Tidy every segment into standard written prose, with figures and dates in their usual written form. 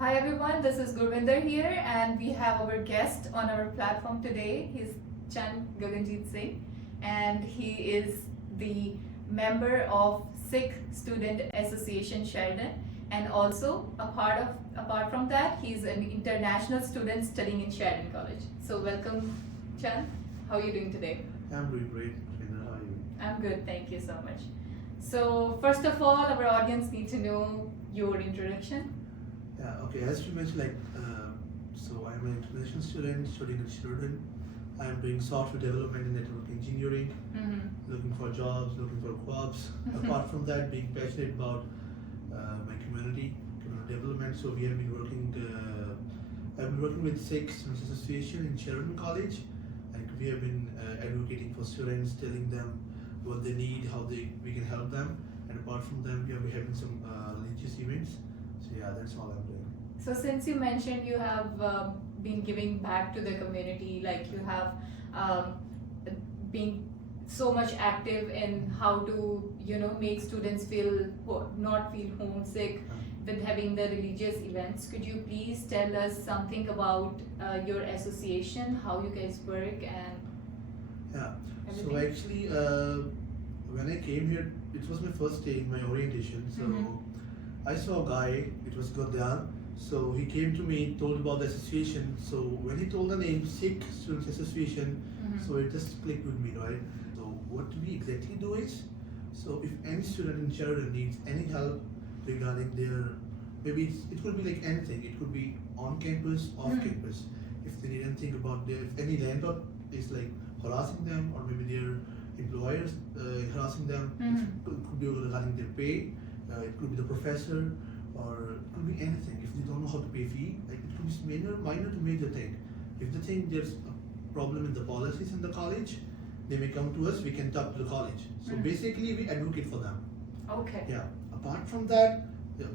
Hi everyone, this is Gurvinder here, and we have our guest on our platform today. He's Changaganjeet Singh, and he is the member of Sikh Student Association Sheridan, and also apart from that, he's an international student studying in Sheridan College. So welcome, Chan. How are you doing today? I'm doing great. Trainer, how are you? I'm good, thank you so much. So first of all, our audience need to know your introduction. Yeah, okay. As you mentioned, so I'm an international student studying at Sheridan. I'm doing software development and network engineering, looking for jobs, looking for co-ops. Apart from that, being passionate about my community development. So we have been working. I've been working with Sikh Student Association in Sheridan College. Like we have been advocating for students, telling them what they need, how we can help them. And apart from them, we are having some religious events. So yeah, that's all I'm doing. So since you mentioned you have been giving back to the community, like you have been so much active in how to make students not feel homesick with having the religious events. Could you please tell us something about your association, how you guys work, and Yeah. everything? So actually, when I came here, it was my first day in my orientation. So I saw a guy. It was Gurdyan. So he came to me, told about the association. So when he told the name Sikh Student Association, so it just clicked with me, right? So what we exactly do is, so if any student in Sheridan needs any help regarding maybe it could be like anything. It could be on campus, off campus. If they need anything about if any landlord is like harassing them, or maybe their employers harassing them, it could be regarding their pay. It could be the professor, or it could be anything. If they don't know how to pay fee, like it could be minor to major thing. If they think there's a problem in the policies in the college, they may come to us. We can talk to the college. So basically, we advocate for them. Okay. Yeah. Apart from that,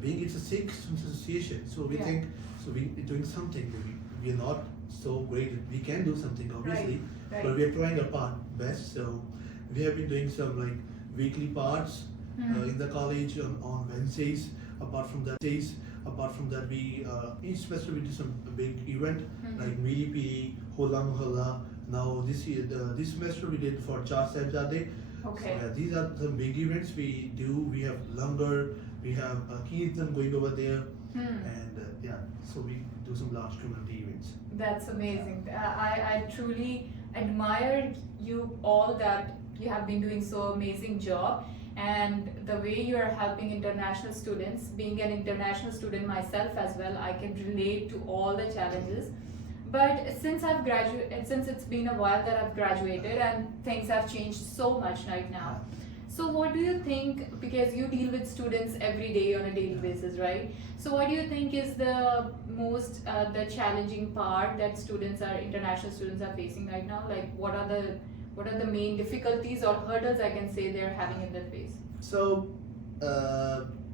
being it's a Sikh Student Association, so we think we're doing something. We are not so great. We can do something obviously, Right. but we are trying our part best. So we have been doing some like weekly parts in the college on Wednesdays. Apart from that, we each semester we do some big event like Miri Hola Mohalla. Now this semester we did for Char Sahibzade. Okay. So yeah, these are some big events we do. We have Langar, we have Kirtan going over there, and so we do some large community events. That's amazing. I truly admire you all that you have been doing so amazing job, and the way you are helping international students. Being an international student myself as well, I can relate to all the challenges. But since it's been a while that I've graduated and things have changed so much right now. So what do you think, because you deal with students every day on a daily basis, right? So what do you think is the most the challenging part that international students are facing right now? Like what are the main difficulties or hurdles, I can say, they're having in their face? So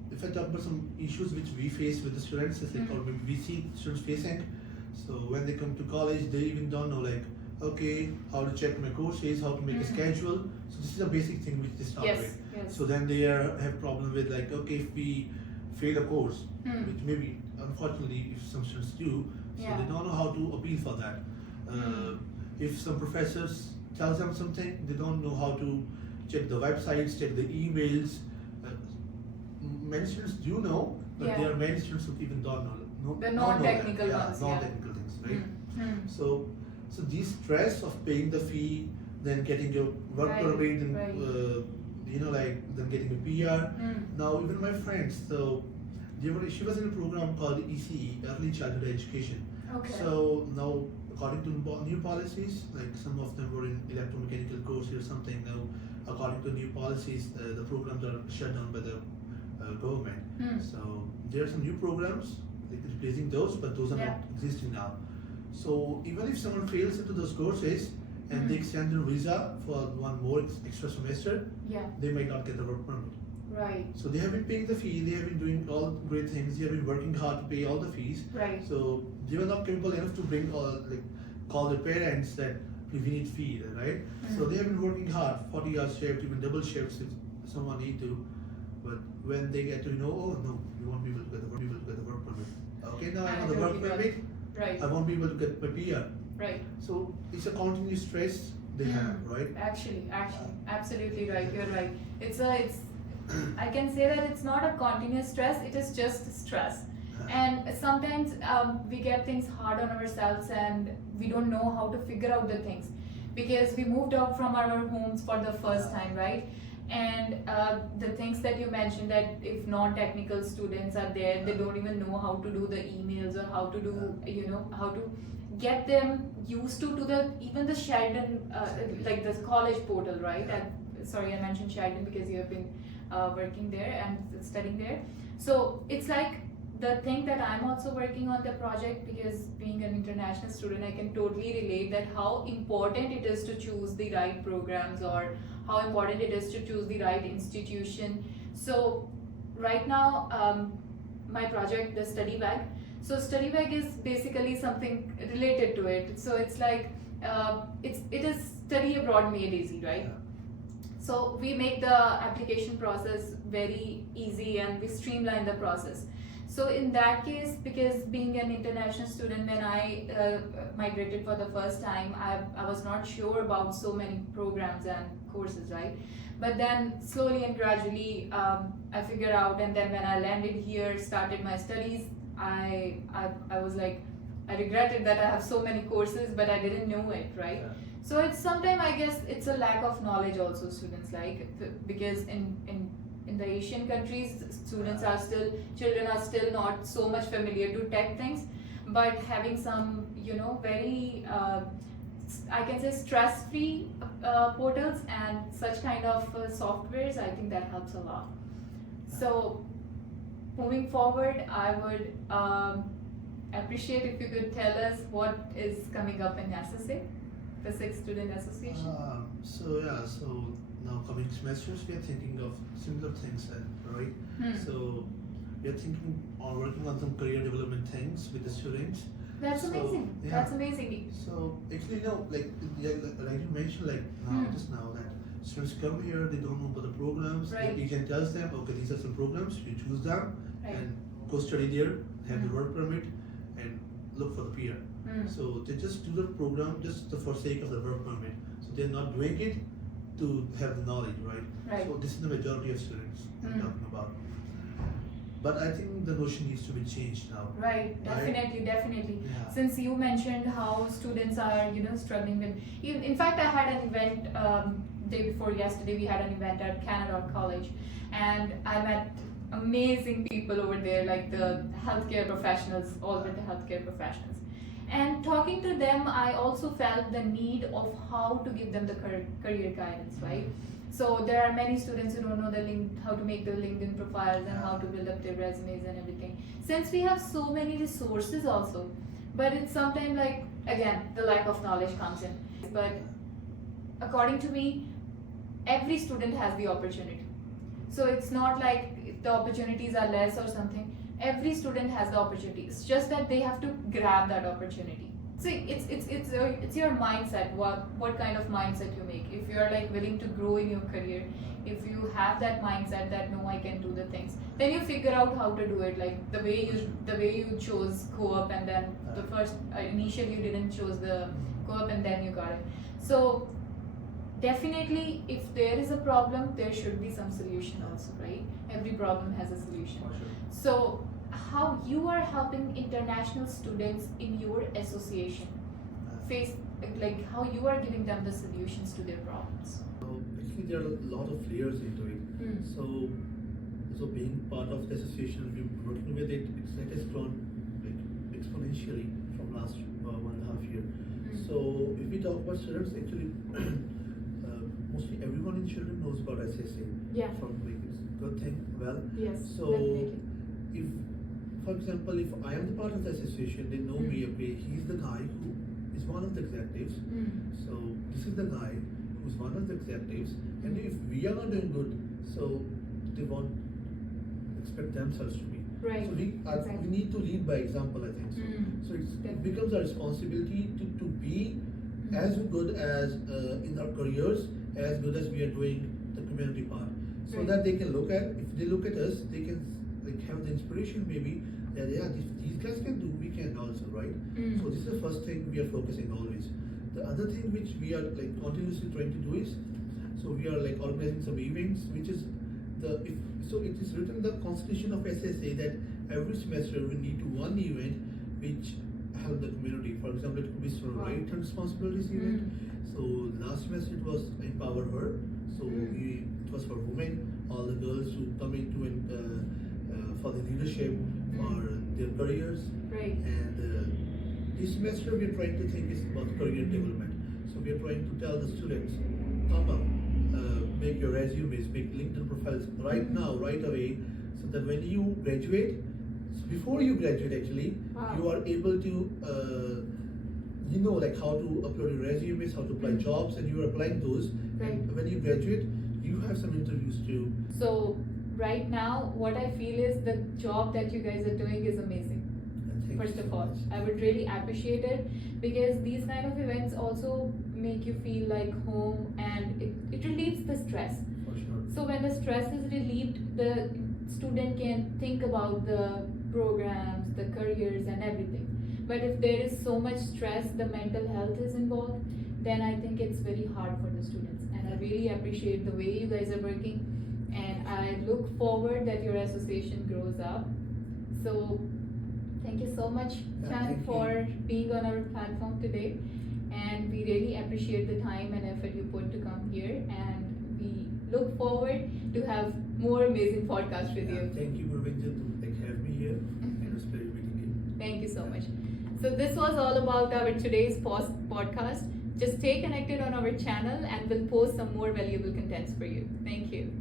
if I talk about some issues which we face with the students, it's like, or maybe we see students facing. So when they come to college, they even don't know like, okay, how to check my courses, how to make a schedule. So this is a basic thing which they start with. Yes. So then they have problem with like, okay, if we fail a course, which maybe unfortunately if some students do, so they don't know how to appeal for that. If some professors tell them something, they don't know how to check the websites, check the emails. Many students do know, but there are many students who even don't know. The non-technical ones. Non-technical things, right? So this stress of paying the fee, then getting your work permit, and then getting a PR. Now even my friends, so she was in a program called ECE, Early Childhood Education. Okay. So now, according to new policies, like some of them were in electromechanical course or something. Now, according to new policies, the programs are shut down by the government. So there are some new programs like replacing those, but those are not existing now. So even if someone fails into those courses and they extend their visa for one more extra semester, they might not get the work permit. Right. So they have been paying the fee, they have been doing all great things, they have been working hard to pay all the fees. Right. So they were not capable enough to bring call their parents that we need fee, right? So they have been working hard, 40 hours shift, even double shifts if someone need to. But when they get to know, oh no, we won't be able to get the work permit. Okay. okay, now I'm I on the work totally got permit, it. Right. I won't be able to get my PR. Right. So it's a continuous stress they have, right? Actually, absolutely right. You're right. It's I can say that it's not a continuous stress. It is just stress. And sometimes we get things hard on ourselves, and we don't know how to figure out the things because we moved out from our homes for the first time, right? And the things that you mentioned, that if non-technical students are there, they don't even know how to do the emails or how to do, how to get them used to the even the Sheridan like the college portal, right? And sorry, I mentioned Sheridan because you have been working there and studying there. So it's like the thing that I'm also working on the project, because being an international student, I can totally relate that how important it is to choose the right programs, or how important it is to choose the right institution. So right now, my project, the StudyWeg. So StudyWeg is basically something related to it. So it's like it is study abroad made easy, right? So we make the application process very easy and we streamline the process. So in that case, because being an international student, when I migrated for the first time, I was not sure about so many programs and courses, right? But then slowly and gradually I figured out, and then when I landed here, started my studies, I was like, I regretted that I have so many courses, but I didn't know it, right? Yeah. So it's sometimes, I guess it's a lack of knowledge also, students like, because in the Asian countries, children are still not so much familiar to tech things, but having some, very, I can say stress-free portals and such kind of softwares, I think that helps a lot. So moving forward, I would appreciate if you could tell us what is coming up in SSA, the Sixth Student Association. So now coming semesters, we are thinking of similar things, right? So we are thinking on working on some career development things with the students. That's amazing. Yeah. That's amazing. So actually, like you mentioned, just now, that students come here, they don't know about the programs. Right. The agent tells them, okay, these are some programs, you choose them, Right. and go study there, have the work permit, and look for the PR. So they just do the program just for sake of the work permit. So they're not doing it to have the knowledge, right? Right. So this is the majority of students I'm talking about. But I think the notion needs to be changed now. Right, definitely. Yeah. Since you mentioned how students are, struggling with, in fact, I had an event day before yesterday. We had an event at Canada College, and I met amazing people over there, like the healthcare professionals, all with the healthcare professionals. And talking to them, I also felt the need of how to give them the career guidance, right? So there are many students who don't know how to make the LinkedIn profiles and how to build up their resumes and everything. Since we have so many resources also, but it's sometimes like, again, the lack of knowledge comes in. But according to me, every student has the opportunity. So it's not like the opportunities are less or something. Every student has the opportunity. It's just that they have to grab that opportunity. See, it's your mindset. What kind of mindset you make. If you are like willing to grow in your career, if you have that mindset that no, I can do the things, then you figure out how to do it. Like the way you chose co-op, and then the first initially you didn't choose the co-op, and then you got it. So definitely, if there is a problem, there should be some solution also, right? Every problem has a solution. For sure. So how you are helping international students in your association face, like how you are giving them the solutions to their problems? So actually, there are a lot of layers into it. So being part of the association, we've been working with it. It has grown like exponentially from last 1.5 years. So if we talk about students, actually, mostly everyone in Sheridan knows about SSA. Yeah. From like it's a good thing. Well. Yes. So definitely. if, for example, if I am the part of the association, they know me. Okay, he's the guy who is one of the executives. So this is the guy who's one of the executives, and if we are not doing good, so they won't expect themselves to be. Right. So we need to lead by example, I think. So it becomes our responsibility to be as good as in our careers, as good as we are doing the community part, so Right. that they can look at, if they look at us, they can like have the inspiration maybe, that yeah, these guys can do, we can also, right? Mm. So this is the first thing we are focusing always. The other thing which we are like continuously trying to do is, so we are like organizing some events, which is so it is written in the constitution of SSA that every semester we need to one event which help the community. For example, it could be sort of Wow. right and responsibilities event. So last semester it was Empower Her. So it was for women, all the girls who come into it for the leadership, for their careers. Right. And this semester we are trying to think is about career development. So we are trying to tell the students, come up, make your resumes, make LinkedIn profiles right now, right away, so that when you graduate, so before you graduate actually, Wow. you are able to you know like how to upload your resumes, how to apply jobs, and you are applying those. Right. And when you graduate, you have some interviews too. So right now, what I feel is the job that you guys are doing is amazing. And thank First you of so all, much. I would really appreciate it because these kind of events also make you feel like home, and it relieves the stress. For sure. So when the stress is relieved, the student can think about the programs, the careers and everything. But if there is so much stress, the mental health is involved, then I think it's very hard for the students. And I really appreciate the way you guys are working, and I look forward that your association grows up. So thank you so much, Yeah, Chan, thank you. for being on our platform today. And we really appreciate the time and effort you put to come here. And we look forward to have more amazing podcasts with Yeah, you. thank you, Gurvinder, to like have me here. And it was a pleasure meeting you. Thank you so much. So this was all about our today's podcast. Just stay connected on our channel and we'll post some more valuable contents for you. Thank you.